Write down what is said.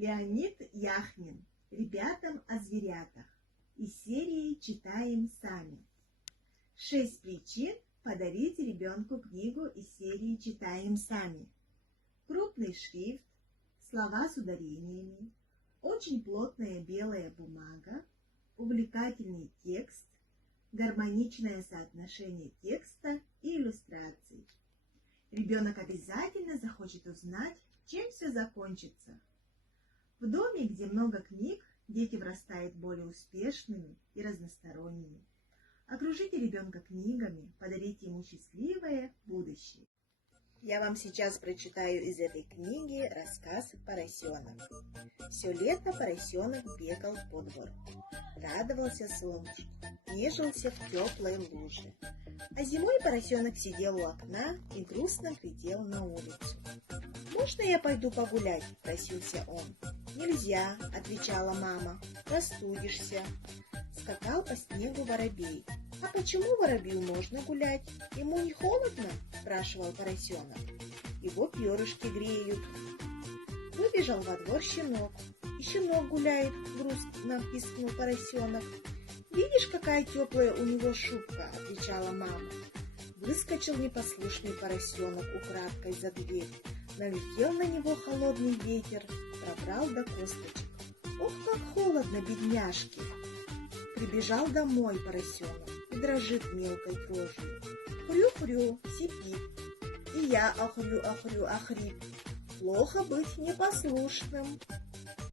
Леонид Яхнин. Ребятам о зверятах. Из серии «Читаем сами». 6 причин подарить ребенку книгу из серии «Читаем сами». Крупный шрифт, слова с ударениями, очень плотная белая бумага, увлекательный текст, гармоничное соотношение текста и иллюстраций. Ребенок обязательно захочет узнать, чем все закончится. В доме, где много книг, дети вырастают более успешными и разносторонними. Окружите ребенка книгами, подарите ему счастливое будущее. Я вам сейчас прочитаю из этой книги рассказ «Поросенок». Все лето поросенок бегал по двору, радовался солнышку, нежился в теплой луже. А зимой поросенок сидел у окна и грустно глядел на улицу. «Можно я пойду погулять?» – просился он. «Нельзя», – отвечала мама, – «простудишься». Скакал по снегу воробей. «А почему воробью можно гулять? Ему не холодно?» – спрашивал поросенок. «Его перышки греют». Выбежал во двор щенок. «И щенок гуляет», – грустно пискнул поросенок. «Видишь, какая теплая у него шубка?» – отвечала мама. Выскочил непослушный поросенок украдкой за дверь. Налетел на него холодный ветер, пробрал до косточек. «Ох, как холодно, бедняжки!» Прибежал домой поросенок и дрожит мелкой дрожью. Хрю-хрю, сипит. И я охрю, охрю, охрип. Плохо быть непослушным.